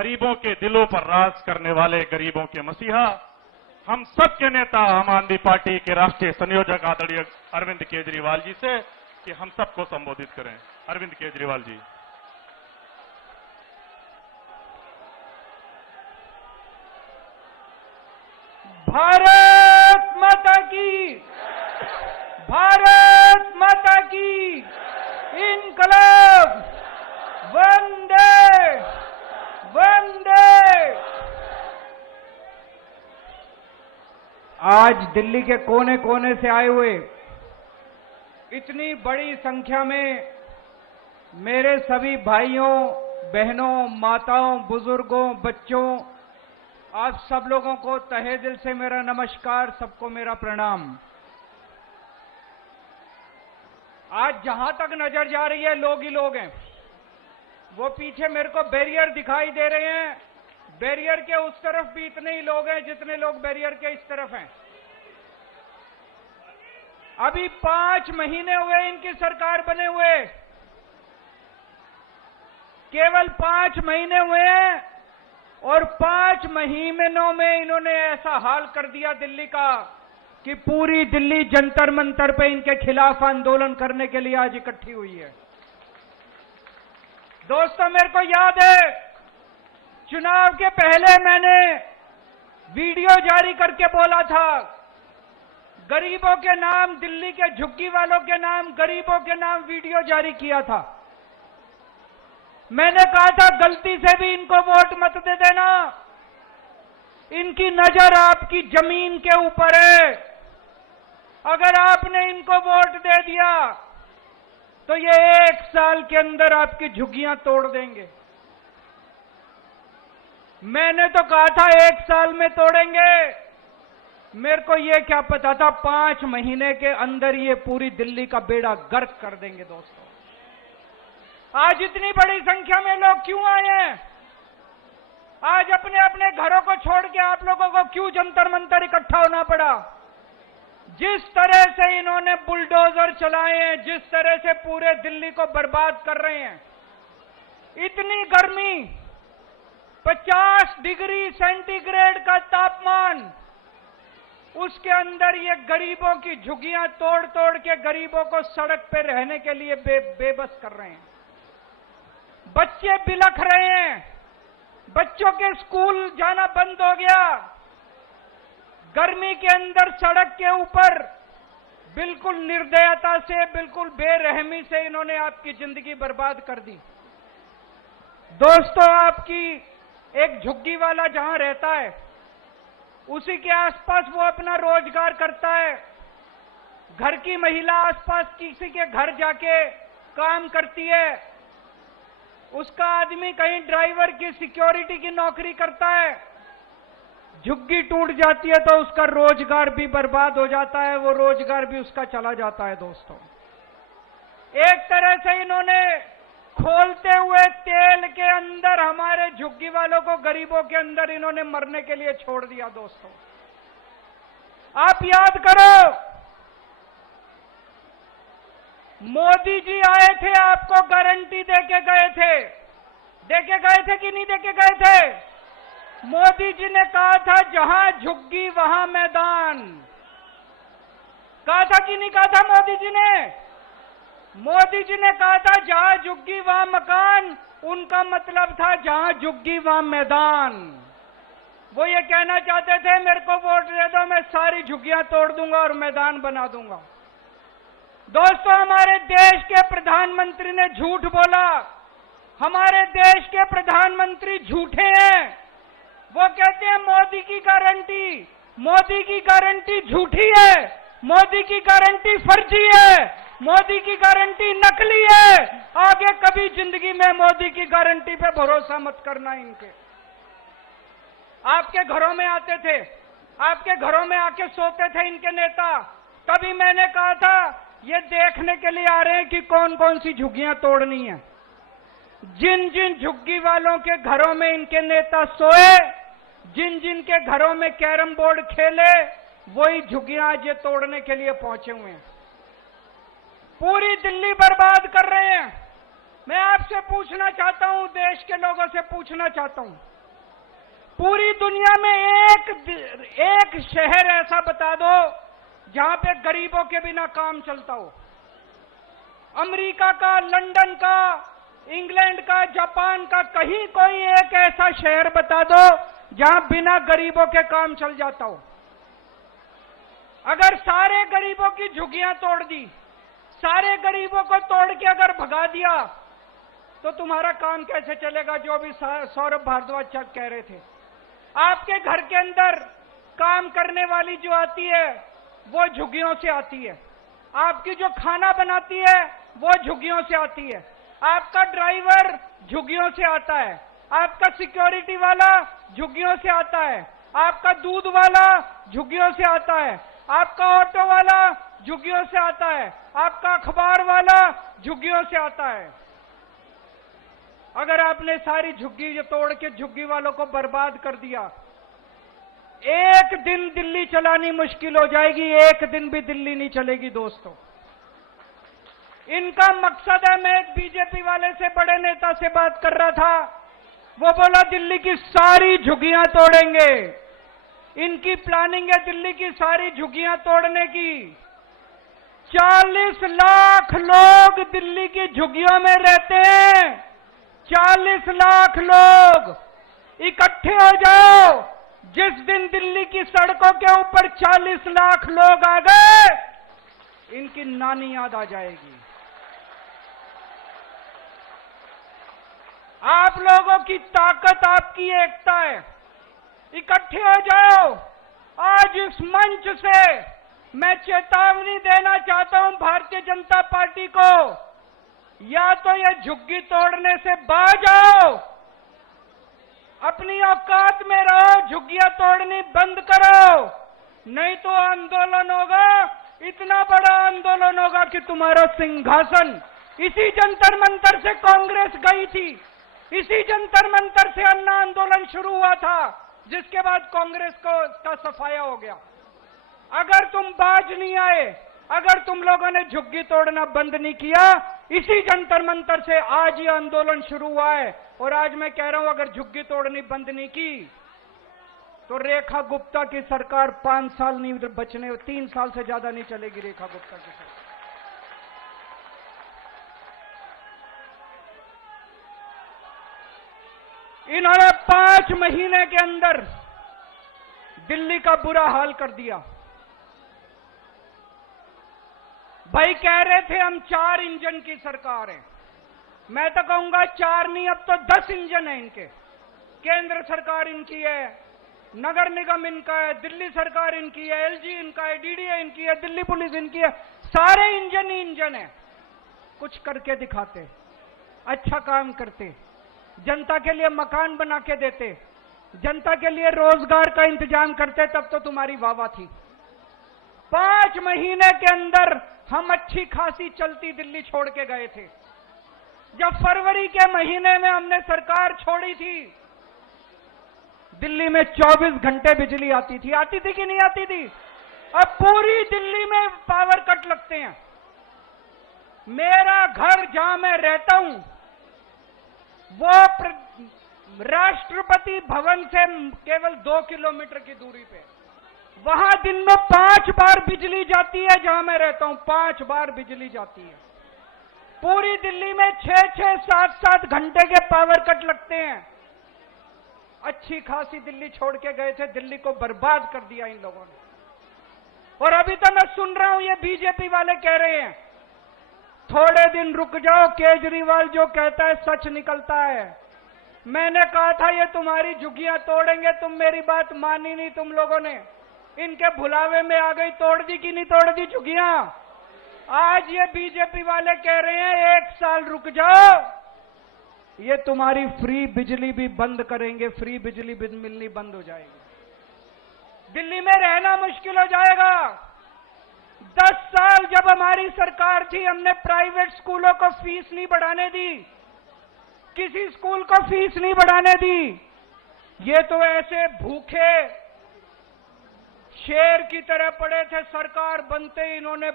गरीबों के दिलों पर राज करने वाले गरीबों के मसीहा, हम सब के नेता आम आदमी पार्टी के राष्ट्रीय संयोजक आदरणीय अरविंद केजरीवाल जी से कि हम सबको संबोधित करें। अरविंद केजरीवाल जी। भारत माता की, भारत माता की इनकलाब, वंदे वंदे। आज दिल्ली के कोने कोने से आए हुए इतनी बड़ी संख्या में मेरे सभी भाइयों, बहनों, माताओं, बुजुर्गों, बच्चों, आप सब लोगों को तहे दिल से मेरा नमस्कार, सबको मेरा प्रणाम। आज जहां तक नजर जा रही है लोग ही लोग हैं। वो पीछे मेरे को बैरियर दिखाई दे रहे हैं, बैरियर के उस तरफ भी इतने ही लोग हैं जितने लोग बैरियर के इस तरफ हैं। अभी 5 महीने हुए इनकी सरकार बने हुए, केवल 5 महीने हुए हैं और 5 महीनों में इन्होंने ऐसा हाल कर दिया दिल्ली का कि पूरी दिल्ली जंतर मंतर पे इनके खिलाफ आंदोलन करने के लिए आज इकट्ठी हुई है। दोस्तों, मेरे को याद है चुनाव के पहले मैंने वीडियो जारी करके बोला था, गरीबों के नाम, दिल्ली के झुग्गी वालों के नाम, गरीबों के नाम वीडियो जारी किया था। मैंने कहा था गलती से भी इनको वोट मत दे देना, इनकी नजर आपकी जमीन के ऊपर है। अगर आपने इनको वोट दे दिया तो ये 1 साल के अंदर आपकी झुग्गियां तोड़ देंगे। मैंने तो कहा था 1 साल में तोड़ेंगे, मेरे को ये क्या पता था 5 महीने के अंदर ये पूरी दिल्ली का बेड़ा गर्क कर देंगे। दोस्तों, आज इतनी बड़ी संख्या में लोग क्यों आए हैं? आज अपने अपने घरों को छोड़ के आप लोगों को क्यों जंतर मंतर इकट्ठा होना पड़ा? जिस तरह से इन्होंने बुलडोजर चलाए हैं, जिस तरह से पूरे दिल्ली को बर्बाद कर रहे हैं, इतनी गर्मी, 50 डिग्री सेंटीग्रेड का तापमान, उसके अंदर ये गरीबों की झुग्गियां तोड़ तोड़ के गरीबों को सड़क पे रहने के लिए बेबस कर रहे हैं। बच्चे बिलख रहे हैं, बच्चों के स्कूल जाना बंद हो गया। गर्मी के अंदर सड़क के ऊपर बिल्कुल निर्दयता से, बिल्कुल बेरहमी से इन्होंने आपकी जिंदगी बर्बाद कर दी। दोस्तों, आपकी एक झुग्गी वाला जहां रहता है उसी के आसपास वो अपना रोजगार करता है। घर की महिला आसपास किसी के घर जाके काम करती है, उसका आदमी कहीं ड्राइवर की, सिक्योरिटी की नौकरी करता है। झुग्गी टूट जाती है तो उसका रोजगार भी बर्बाद हो जाता है, वो रोजगार भी उसका चला जाता है। दोस्तों, एक तरह से इन्होंने खोलते हुए तेल के अंदर हमारे झुग्गी वालों को, गरीबों के अंदर इन्होंने मरने के लिए छोड़ दिया। दोस्तों, आप याद करो, मोदी जी आए थे, आपको गारंटी देके गए थे। देके गए थे कि नहीं देके गए थे? मोदी जी ने कहा था जहां झुग्गी वहां मैदान। कहा था कि नहीं कहा था मोदी जी ने? मोदी जी ने कहा था जहां झुग्गी वहां मकान, उनका मतलब था जहां झुग्गी वहां मैदान। वो ये कहना चाहते थे मेरे को वोट दे दो, मैं सारी झुग्गियां तोड़ दूंगा और मैदान बना दूंगा। दोस्तों, हमारे देश के प्रधानमंत्री ने झूठ बोला। हमारे देश के प्रधानमंत्री झूठे हैं। वो कहते हैं मोदी की गारंटी, मोदी की गारंटी झूठी है, मोदी की गारंटी फर्जी है, मोदी की गारंटी नकली है। आगे कभी जिंदगी में मोदी की गारंटी पे भरोसा मत करना इनके। आपके घरों में आते थे, आपके घरों में आके सोते थे इनके नेता। तभी मैंने कहा था ये देखने के लिए आ रहे हैं कि कौन कौन सी झुग्गियां तोड़नी है। जिन जिन झुग्गी वालों के घरों में इनके नेता सोए, जिन जिन के घरों में कैरम बोर्ड खेले, वही झुग्गियां आज ये तोड़ने के लिए पहुंचे हुए हैं। पूरी दिल्ली बर्बाद कर रहे हैं। मैं आपसे पूछना चाहता हूं, देश के लोगों से पूछना चाहता हूं, पूरी दुनिया में एक शहर ऐसा बता दो जहां पे गरीबों के बिना काम चलता हो। अमेरिका का, लंदन का, इंग्लैंड का, जापान का, कहीं कोई एक ऐसा शहर बता दो जहां बिना गरीबों के काम चल जाता हो। अगर सारे गरीबों की झुग्गियां तोड़ दी, सारे गरीबों को तोड़ के अगर भगा दिया, तो तुम्हारा काम कैसे चलेगा? जो भी सौरभ भारद्वाज कह रहे थे, आपके घर के अंदर काम करने वाली जो आती है वो झुग्गियों से आती है, आपकी जो खाना बनाती है वो झुग्गियों से आती है, आपका ड्राइवर झुग्गियों से आता है, आपका सिक्योरिटी वाला झुग्गियों से आता है, आपका दूध वाला झुग्गियों से आता है, आपका ऑटो वाला झुग्गियों से आता है, आपका अखबार वाला झुग्गियों से आता है। अगर आपने सारी झुग्गी तोड़ के झुग्गी वालों को बर्बाद कर दिया, एक दिन दिल्ली चलानी मुश्किल हो जाएगी, एक दिन भी दिल्ली नहीं चलेगी दोस्तों। इनका मकसद है, मैं एक बीजेपी वाले से, बड़े नेता से बात कर रहा था, वो बोला दिल्ली की सारी झुग्गियां तोड़ेंगे। इनकी प्लानिंग है दिल्ली की सारी झुग्गियां तोड़ने की। 40 लाख लोग दिल्ली की झुग्गियों में रहते हैं। 40 लाख लोग इकट्ठे हो जाओ। जिस दिन दिल्ली की सड़कों के ऊपर 40 लाख लोग आ गए, इनकी नानी याद आ जाएगी। आप लोगों की ताकत, आपकी एकता है। इकट्ठे हो जाओ। आज इस मंच से मैं चेतावनी देना चाहता हूं भारतीय जनता पार्टी को, या तो ये झुग्गी तोड़ने से बाज आओ, अपनी औकात में रहो, झुग्गियां तोड़नी बंद करो, नहीं तो आंदोलन होगा, इतना बड़ा आंदोलन होगा कि तुम्हारा सिंहासन, इसी जंतर मंतर से कांग्रेस गई थी, इसी जंतर मंतर से अन्ना आंदोलन शुरू हुआ था, जिसके बाद कांग्रेस का सफाया हो गया। अगर तुम बाज नहीं आए, अगर तुम लोगों ने झुग्गी तोड़ना बंद नहीं किया, इसी जंतर मंतर से आज ये आंदोलन शुरू हुआ है। और आज मैं कह रहा हूं, अगर झुग्गी तोड़नी बंद नहीं की तो रेखा गुप्ता की सरकार 5 साल नहीं बचने, 3 साल से ज्यादा नहीं चलेगी रेखा गुप्ता की सरकार। इन्होंने 5 महीने के अंदर दिल्ली का बुरा हाल कर दिया। भाई कह रहे थे हम 4 इंजन की सरकार है, मैं तो कहूंगा 4 नहीं, अब तो 10 इंजन है इनके। केंद्र सरकार इनकी है, नगर निगम इनका है, दिल्ली सरकार इनकी है, एलजी इनका है, डीडीए इनकी है, दिल्ली पुलिस इनकी है, सारे इंजन ही इंजन है। कुछ करके दिखाते, अच्छा काम करते, जनता के लिए मकान बना के देते, जनता के लिए रोजगार का इंतजाम करते, तब तो तुम्हारी वाहवाह थी। 5 महीने के अंदर हम अच्छी खासी चलती दिल्ली छोड़ के गए थे। जब फरवरी के महीने में हमने सरकार छोड़ी थी, दिल्ली में 24 घंटे बिजली आती थी कि नहीं आती थी? अब पूरी दिल्ली में पावर कट लगते हैं। मेरा घर जहां मैं रहता हूं, वो राष्ट्रपति भवन से केवल 2 किलोमीटर की दूरी पे, वहां दिन में 5 बार बिजली जाती है। जहां मैं रहता हूं 5 बार बिजली जाती है। पूरी दिल्ली में 6-6, 7-7 घंटे के पावर कट लगते हैं। अच्छी खासी दिल्ली छोड़ के गए थे, दिल्ली को बर्बाद कर दिया इन लोगों ने। और अभी तो मैं सुन रहा हूं ये बीजेपी वाले कह रहे हैं थोड़े दिन रुक जाओ, केजरीवाल जो कहता है सच निकलता है। मैंने कहा था ये तुम्हारी झुग्गियां तोड़ेंगे, तुम मेरी बात मानी नहीं तुम लोगों ने, इनके भुलावे में आ गई। तोड़ दी कि नहीं तोड़ दी झुग्गियां? आज ये बीजेपी वाले कह रहे हैं 1 साल रुक जाओ, ये तुम्हारी फ्री बिजली भी बंद करेंगे, फ्री बिजली भी मिलनी बंद हो जाएगी, दिल्ली में रहना मुश्किल हो जाएगा। 10 साल जब हमारी सरकार थी, हमने प्राइवेट स्कूलों को फीस नहीं बढ़ाने दी, किसी स्कूल को फीस नहीं बढ़ाने दी। ये तो ऐसे भूखे शेर की तरह पड़े थे, सरकार बनते ही इन्होंने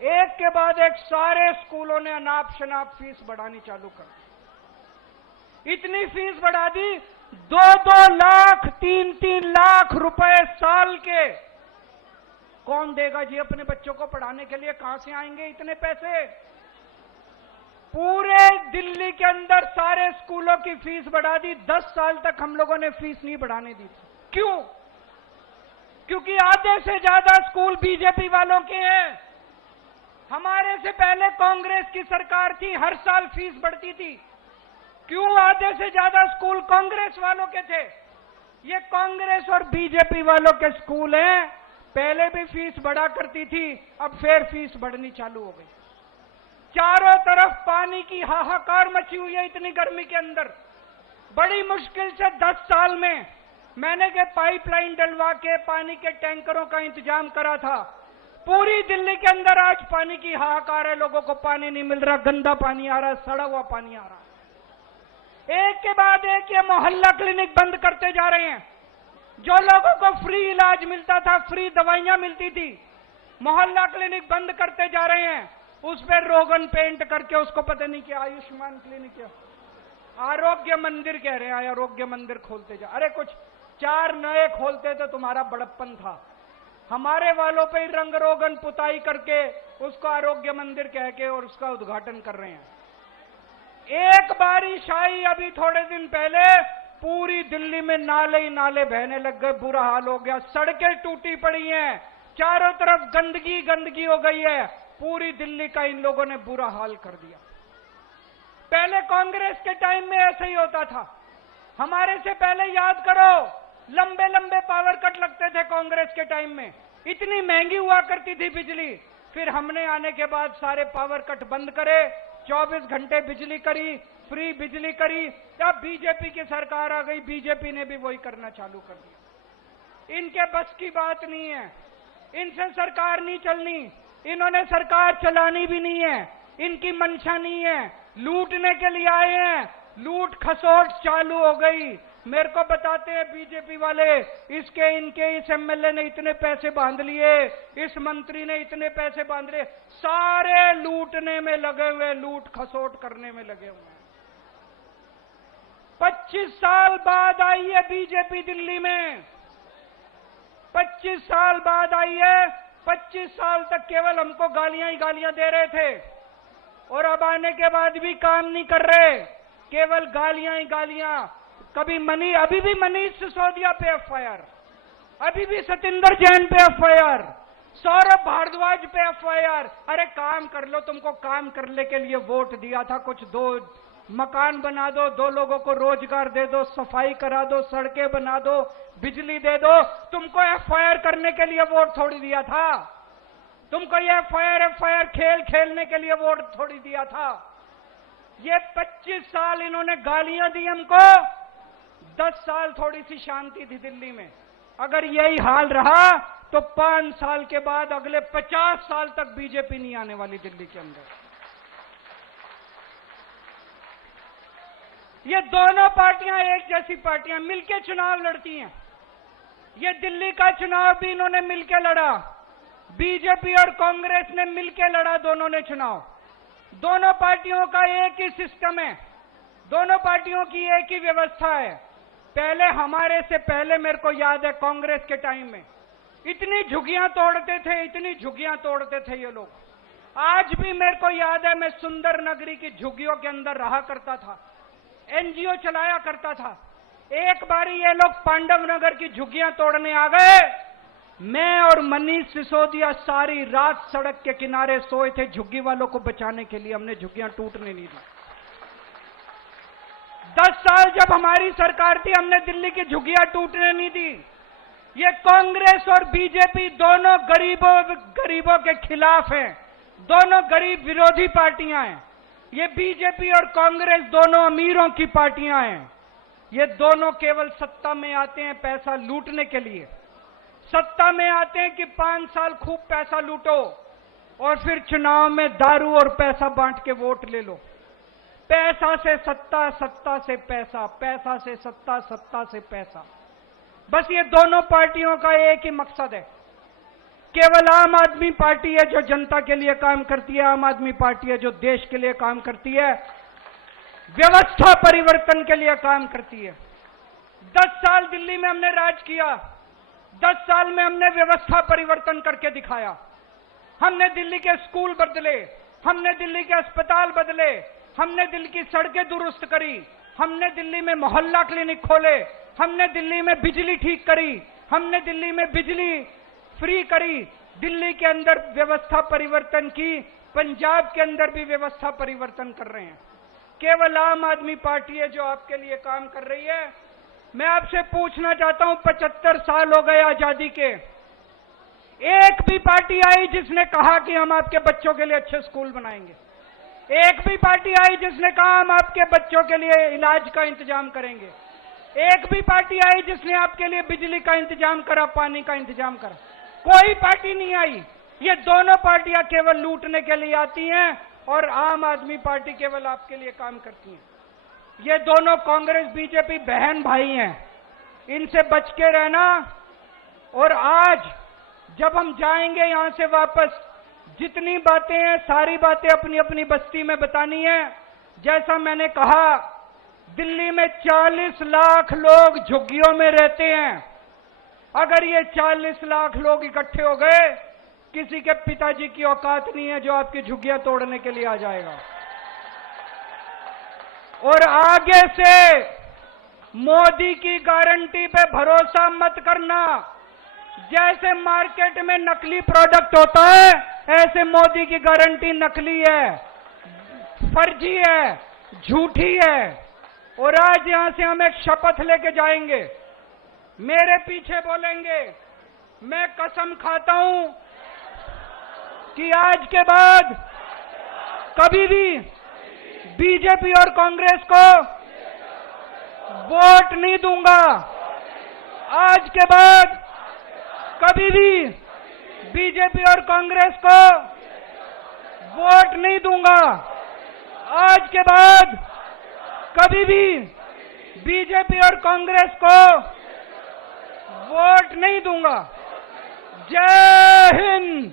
एक के बाद एक सारे स्कूलों ने अनाप शनाप फीस बढ़ानी चालू कर दी। इतनी फीस बढ़ा दी, 2-2 लाख 3-3 लाख रुपए साल के। कौन देगा जी अपने बच्चों को पढ़ाने के लिए? कहां से आएंगे इतने पैसे? पूरे दिल्ली के अंदर सारे स्कूलों की फीस बढ़ा दी। 10 साल तक हम लोगों ने फीस नहीं बढ़ाने दी थी। क्यों? क्योंकि आधे से ज्यादा स्कूल बीजेपी वालों के हैं। हमारे से पहले कांग्रेस की सरकार थी, हर साल फीस बढ़ती थी। क्यों? आधे से ज्यादा स्कूल कांग्रेस वालों के थे। ये कांग्रेस और बीजेपी वालों के स्कूल हैं। पहले भी फीस बढ़ा करती थी, अब फिर फीस बढ़नी चालू हो गई। चारों तरफ पानी की हाहाकार मची हुई है इतनी गर्मी के अंदर। बड़ी मुश्किल से 10 साल में मैंने के पाइपलाइन डलवा के पानी के टैंकरों का इंतजाम करा था। पूरी दिल्ली के अंदर आज पानी की हाहाकार है। लोगों को पानी नहीं मिल रहा, गंदा पानी आ रहा है, सड़ा हुआ पानी आ रहा है। एक के बाद एक ये मोहल्ला क्लिनिक बंद करते जा रहे हैं। जो लोगों को फ्री इलाज मिलता था, फ्री दवाइयां मिलती थी, मोहल्ला क्लिनिक बंद करते जा रहे हैं। उस पर रोगन पेंट करके उसको पता नहीं क्या आयुष्मान क्लिनिक क्या आरोग्य मंदिर कह रहे हैं। आरोग्य मंदिर खोलते जा। अरे कुछ 4 नए खोलते तो तुम्हारा बड़प्पन था। हमारे वालों पे ही रंग रोगन पुताई करके उसको आरोग्य मंदिर कह के और उसका उद्घाटन कर रहे हैं। एक बारिश आई अभी थोड़े दिन पहले, पूरी दिल्ली में नाले ही नाले बहने लग गए। बुरा हाल हो गया। सड़कें टूटी पड़ी हैं, चारों तरफ गंदगी गंदगी हो गई है। पूरी दिल्ली का इन लोगों ने बुरा हाल कर दिया। पहले कांग्रेस के टाइम में ऐसा ही होता था। हमारे से पहले याद करो, लंबे लंबे पावर कट लगते थे कांग्रेस के टाइम में। इतनी महंगी हुआ करती थी बिजली। फिर हमने आने के बाद सारे पावर कट बंद करे, 24 घंटे बिजली करी, फ्री बिजली करी। तब बीजेपी की सरकार आ गई, बीजेपी ने भी वही करना चालू कर दिया। इनके बस की बात नहीं है, इनसे सरकार नहीं चलनी। इन्होंने सरकार चलानी भी नहीं है, इनकी मंशा नहीं है। लूटने के लिए आए हैं, लूट खसोट चालू हो गई। मेरे को बताते हैं बीजेपी वाले, इस एमएलए ने इतने पैसे बांध लिए, इस मंत्री ने इतने पैसे बांध लिए। सारे लूटने में लगे हुए, लूट खसोट करने में लगे हुए। 25 साल बाद आई है बीजेपी दिल्ली में। 25 साल बाद आई है। 25 साल तक केवल हमको गालियां ही गालियां दे रहे थे और अब आने के बाद भी काम नहीं कर रहे, केवल गालियां ही गालियां। अभी भी मनीष सिसोदिया पे एफआईआर, अभी भी सतिंदर जैन पे एफआईआर, सौरभ भारद्वाज पे एफआईआर। अरे काम कर लो, तुमको काम करने के लिए वोट दिया था। कुछ 2 मकान बना दो, 2 लोगों को रोजगार दे दो, सफाई करा दो, सड़कें बना दो, बिजली दे दो। तुमको एफआईआर करने के लिए वोट थोड़ी दिया था। तुमको ये एफआईआर खेल खेलने के लिए वोट थोड़ी दिया था। ये 25 साल इन्होंने गालियां दी हमको। 10 साल थोड़ी सी शांति थी दिल्ली में। अगर यही हाल रहा तो 5 साल के बाद अगले 50 साल तक बीजेपी नहीं आने वाली दिल्ली के अंदर। ये दोनों पार्टियां एक जैसी पार्टियां मिलकर चुनाव लड़ती हैं। ये दिल्ली का चुनाव भी इन्होंने मिलकर लड़ा, बीजेपी और कांग्रेस ने मिलकर लड़ा दोनों ने चुनाव। दोनों पार्टियों का एक ही सिस्टम है, दोनों पार्टियों की एक ही व्यवस्था है। पहले हमारे से पहले मेरे को याद है कांग्रेस के टाइम में इतनी झुग्गियां तोड़ते थे, इतनी झुग्गियां तोड़ते थे ये लोग। आज भी मेरे को याद है, मैं सुंदर नगरी की झुग्गियों के अंदर रहा करता था, एनजीओ चलाया करता था। एक बारी ये लोग पांडव नगर की झुग्गियां तोड़ने आ गए। मैं और मनीष सिसोदिया सारी रात सड़क के किनारे सोए थे झुग्गी वालों को बचाने के लिए। हमने झुग्गियां टूटने नहीं दी। 10 साल जब हमारी सरकार थी, हमने दिल्ली की झुग्गियां टूटने नहीं दी। ये कांग्रेस और बीजेपी दोनों गरीबों के खिलाफ हैं, दोनों गरीब विरोधी पार्टियां हैं। ये बीजेपी और कांग्रेस दोनों अमीरों की पार्टियां हैं। ये दोनों केवल सत्ता में आते हैं पैसा लूटने के लिए। सत्ता में आते हैं कि 5 साल खूब पैसा लूटो और फिर चुनाव में दारू और पैसा बांट के वोट ले लो। पैसा से सत्ता, सत्ता से पैसा, पैसा से सत्ता, सत्ता से पैसा। बस ये दोनों पार्टियों का एक ही मकसद है। केवल आम आदमी पार्टी है जो जनता के लिए काम करती है, आम आदमी पार्टी है जो देश के लिए काम करती है, व्यवस्था परिवर्तन के लिए काम करती है। 10 साल दिल्ली में हमने राज किया, 10 साल में हमने व्यवस्था परिवर्तन करके दिखाया। हमने दिल्ली के स्कूल बदले, हमने दिल्ली के अस्पताल बदले, हमने दिल्ली की सड़कें दुरुस्त करी, हमने दिल्ली में मोहल्ला क्लिनिक खोले, हमने दिल्ली में बिजली ठीक करी, हमने दिल्ली में बिजली फ्री करी, दिल्ली के अंदर व्यवस्था परिवर्तन की, पंजाब के अंदर भी व्यवस्था परिवर्तन कर रहे हैं। केवल आम आदमी पार्टी है जो आपके लिए काम कर रही है। मैं आपसे पूछना चाहता हूं, 75 साल हो गए आजादी के, एक भी पार्टी आई जिसने कहा कि हम आपके बच्चों के लिए अच्छे स्कूल बनाएंगे? एक भी पार्टी आई जिसने कहा हम आपके बच्चों के लिए इलाज का इंतजाम करेंगे? एक भी पार्टी आई जिसने आपके लिए बिजली का इंतजाम करा, पानी का इंतजाम करा? कोई पार्टी नहीं आई। ये दोनों पार्टियां केवल लूटने के लिए आती हैं और आम आदमी पार्टी केवल आपके लिए काम करती है। ये दोनों कांग्रेस बीजेपी बहन भाई हैं, इनसे बच के रहना। और आज जब हम जाएंगे यहां से वापस, जितनी बातें हैं सारी बातें अपनी अपनी बस्ती में बतानी है। जैसा मैंने कहा, दिल्ली में 40 लाख लोग झुग्गियों में रहते हैं। अगर ये 40 लाख लोग इकट्ठे हो गए, किसी के पिताजी की औकात नहीं है जो आपकी झुग्गियां तोड़ने के लिए आ जाएगा। और आगे से मोदी की गारंटी पे भरोसा मत करना। जैसे मार्केट में नकली प्रोडक्ट होता है, ऐसे मोदी की गारंटी नकली है, फर्जी है, झूठी है। और आज यहां से हम एक शपथ लेके जाएंगे, मेरे पीछे बोलेंगे, मैं कसम खाता हूं कि आज के बाद कभी भी बीजेपी और कांग्रेस को वोट नहीं दूंगा। आज के बाद कभी भी बीजेपी और कांग्रेस को वोट नहीं दूंगा। आज के बाद कभी भी बीजेपी और कांग्रेस को वोट नहीं दूंगा। जय हिंद।